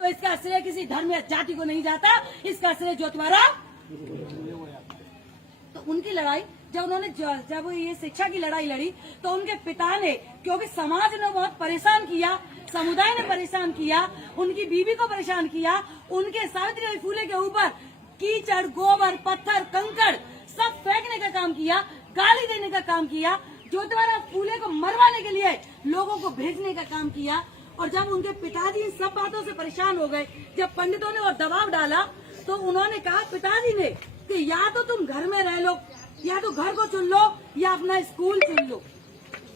तो इसका श्रेय किसी धर्म या जाति को नहीं जाता, इसका श्रेय जो तुम्हारा। तो उनकी लड़ाई जब ये शिक्षा की लड़ाई लड़ी तो उनके पिता ने, क्योंकि समाज ने बहुत परेशान किया, समुदाय ने परेशान किया, उनकी बीवी को परेशान किया, उनके सावित्रीबाई फुले के ऊपर कीचड़, गोबर, पत्थर, कंकड़ सब फेंकने का काम किया, गाली देने का काम किया, ज्योतिबा फुले को मरवाने के लिए लोगों को भेजने का काम किया। और जब उनके पिताजी इन सब बातों से परेशान हो गए, जब पंडितों ने और दबाव डाला, तो उन्होंने कहा पिताजी ने कि या तो तुम घर में रह लो, या तो घर को चुन लो, या अपना स्कूल चुन लो।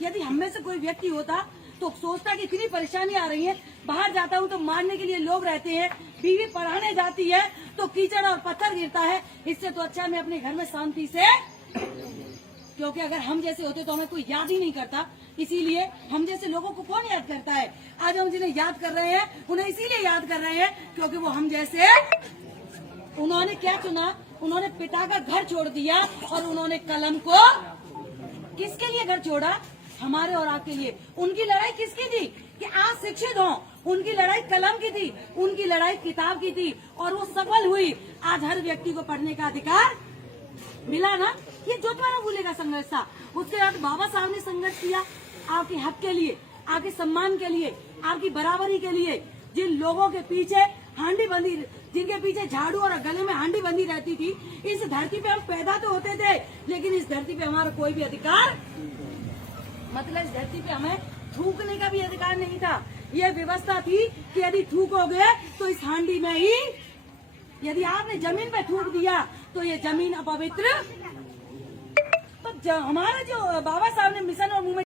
यदि हम में से कोई व्यक्ति होता तो सोचता कि इतनी परेशानी आ रही है, बाहर जाता हूँ तो मारने के लिए लोग रहते हैं, बीवी पढ़ाने जाती है तो कीचड़ और पत्थर गिरता है, इससे तो अच्छा मैं अपने घर में शांति से। क्योंकि अगर हम जैसे होते तो हमें कोई याद ही नहीं करता, इसीलिए हम जैसे लोगों को कौन याद करता है। आज हम जिन्हें याद कर रहे हैं उन्हें इसीलिए याद कर रहे हैं क्योंकि वो हम जैसे। उन्होंने क्या चुना, उन्होंने पिता का घर छोड़ दिया और उन्होंने कलम को। किसके लिए घर छोड़ा? हमारे और आपके लिए। उनकी लड़ाई किसकी थी कि आज शिक्षित हों, उनकी लड़ाई कलम की थी, उनकी लड़ाई किताब की थी, और वो सफल हुई। आज हर व्यक्ति को पढ़ने का अधिकार मिला ना। ये ज्योतिबा फुले का संघर्ष था। उसके बाद बाबा साहब ने संघर्ष किया आपके हक के लिए, आपके सम्मान के लिए, आपकी बराबरी के लिए। जिन लोगों के पीछे हांडी बंदी, जिनके पीछे झाड़ू और गले में हांडी बंदी रहती थी, इस धरती पे हम पैदा तो होते थे लेकिन इस धरती पे हमारा कोई भी अधिकार, मतलब इस धरती पे हमें थूकने का भी अधिकार नहीं था। यह व्यवस्था थी कि यदि थूकोगे तो इस हांडी में ही, यदि आपने जमीन पे थूक दिया तो ये जमीन अपवित्र। तो हमारा जो बाबा साहब ने मिशन और मूवमेंट